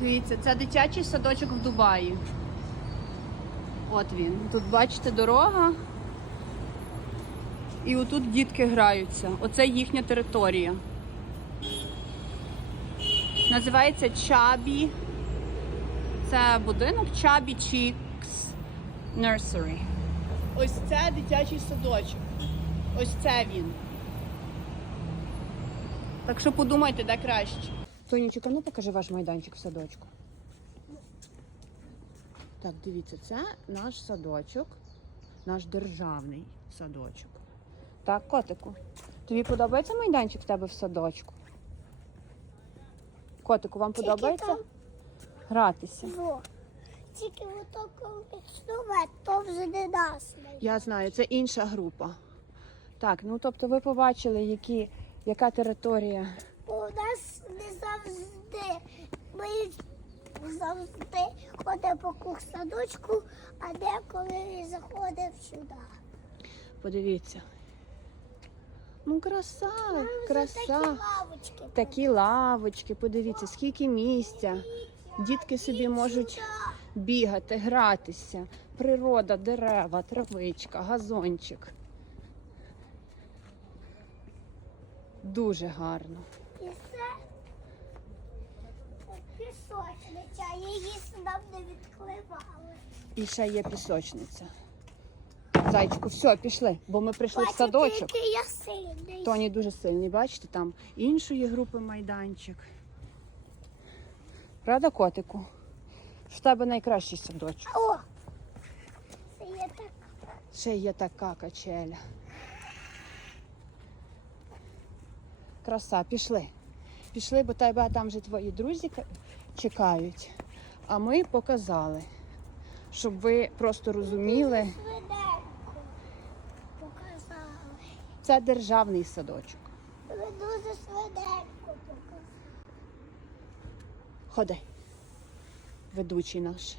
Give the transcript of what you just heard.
Дивіться, це дитячий садочок в Дубаї. От він. Тут бачите дорога. І отут дітки граються. Оце їхня територія. Називається Чабі. Це будинок Чабі Chicks Nursery. Ось це дитячий садочок. Ось це він. Так що подумайте, де краще. Тонічок, а ну покажи ваш майданчик в садочку. Так, дивіться, це наш садочок, наш державний садочок. Так, котику. Тобі подобається майданчик в тебе в садочку? Котику, вам подобається там. гратися? Во. Тільки ото коли існувати, то вже не нас. Я знаю, це інша група. Так, ну тобто ви побачили, які, яка територія. Бо у нас завжди. Ми завжди ходимо по кухсадочку, а деколи заходимо сюди. Подивіться. Ну, краса, Там краса. такі лавочки. Такі лавочки, подивіться, скільки місця. Дітки собі можуть бігати, гратися. Природа, дерева, травичка, газончик. Дуже гарно. Пісочниця. Її нам не відкривали. І ще є пісочниця. Зайчику, все, пішли, бо ми прийшли в садочок. який я сильний. Тоні дуже сильний, бачите, там іншої групи майданчик. Правда, котику? В тебе найкращий садочок. О! Це є так. Ще є така качеля. Краса, пішли. Пішли, бо тебе там вже твої друзі чекають. А ми показали, щоб ви просто розуміли, показали. це державний садочок. Ви дуже швиденько показали. Ходи. Ведучий наш.